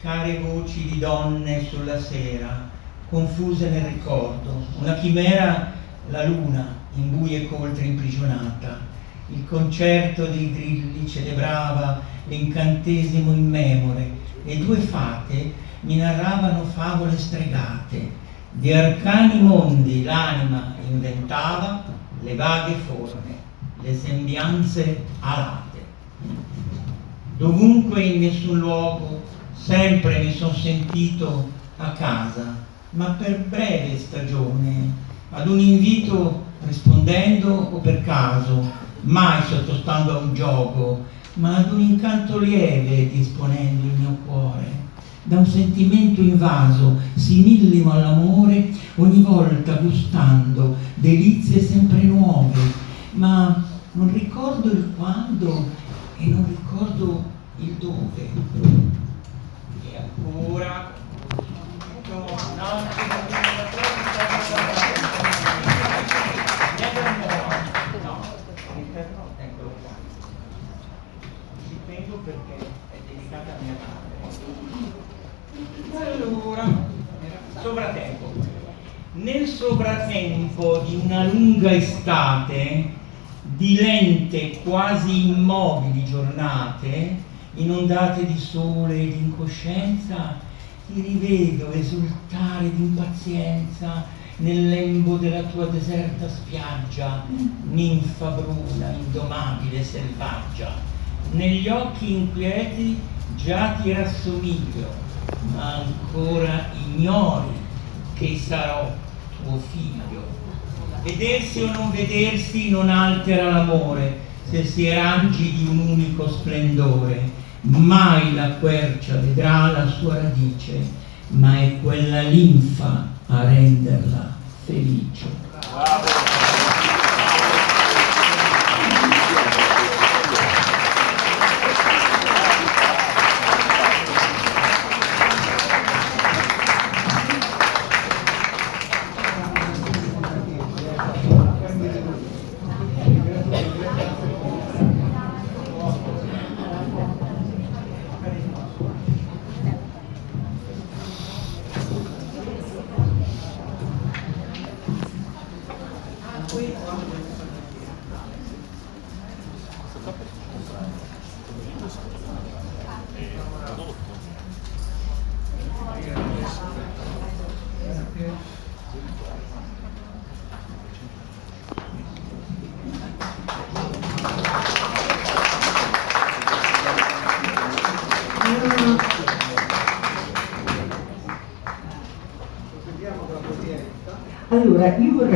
care voci di donne sulla sera, confuse nel ricordo, una chimera, la luna, in buie coltri imprigionata. Il concerto dei grilli celebrava l'incantesimo immemore e due fate mi narravano favole stregate. Di arcani mondi l'anima inventava le vaghe forme, le sembianze alate. Dovunque, in nessun luogo, sempre mi son sentito a casa, ma per breve stagione, ad un invito rispondendo o per caso, mai sottostando a un gioco, ma ad un incanto lieve disponendo il mio cuore. Da un sentimento invaso, simillimo all'amore, ogni volta gustando delizie sempre nuove, ma non ricordo il quando e non ricordo il dove. E ancora eccolo qua. Ci tengo perché è dedicata a mia madre. Allora, sovratempo. Nel sovratempo di una lunga estate, di lente quasi immobili giornate, inondate di sole e di incoscienza, ti rivedo esultare d'impazienza nel lembo della tua deserta spiaggia, ninfa bruna, indomabile, selvaggia. Negli occhi inquieti già ti rassomiglio, ma ancora ignori che sarò tuo figlio. Vedersi o non vedersi non altera l'amore, se si è raggi di un unico splendore. Mai la quercia vedrà la sua radice, ma è quella linfa a renderla felice. Allora, io vorrei